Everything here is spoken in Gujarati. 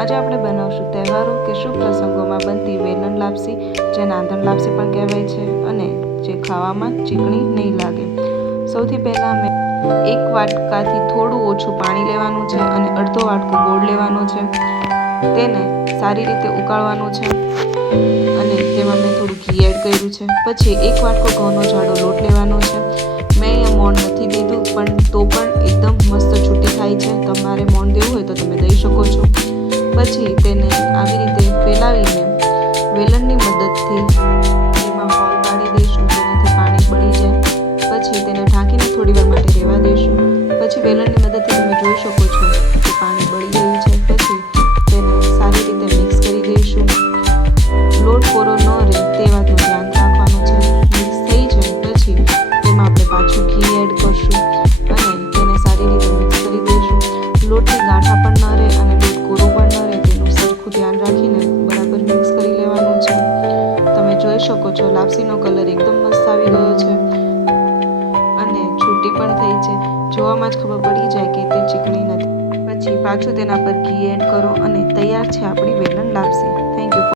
આજે આપણે બનાવશું તહેવારો કે શુભ પ્રસંગોમાં બનતી વેલણ લાપસી, જેને આંધણ લાપસી પણ કહેવાય છે અને જે ખાવામાં ચીકણી નહીં લાગે। સૌથી પહેલાં મેં 1 વાટકાથી થોડું ઓછું પાણી લેવાનું છે અને અડધો વાટકો ગોળ લેવાનો છે। તેને સારી રીતે ઉકાળવાનું છે અને તેમાં મેં થોડું ઘી એડ કર્યું છે। પછી 1 વાટકો ઘઉંનો જાડો લોટ લેવાનો છે। મેં અહીંયા મોણ નથી દીધું, પણ તો પણ એકદમ મસ્ત છૂટી થાય છે। તમારે મોણ દેવું હોય તો તમે દઈ શકો છો। પછી તેને આવી રીતે ફેલાવીને વેલણની મદદથી તેમાં હોલ પાડી દઈશું, જેનાથી પાણી બળી જાય। પછી તેને ઢાંકીને થોડી વાર માટે રહેવા દઈશું। પછી વેલણની મદદથી તમે જોઈ શકો છો કે પાણી બળી ગયું છે। પછી તેને સારી રીતે મિક્સ કરી દઈશું। લોટ કોરો ન રહે તે વાતનું ધ્યાન રાખવાનું છે। મિક્સ થઈ જાય પછી તેમાં આપણે પાછું ઘી એડ કરશું અને તેને સારી રીતે મિક્સ કરી દઈશું। લોટની ગાંઠા પણ ન રહે અને લોટ કોરો પણ ન રહે તેનું સરખું ધ્યાન રાખીને બરાબર મિક્સ કરી લેવાનું છે। તમે જોઈ શકો છો લાપસીનો કલર એકદમ મસ્ત આવી ગયો છે અને છૂટી પણ થઈ છે। જોવામાં જ ખબર પડી જાય કે તે ચીકણી નથી। પછી પાછું તેના પર ઘી એડ કરો અને તૈયાર છે આપણી વેલણ લાપસી।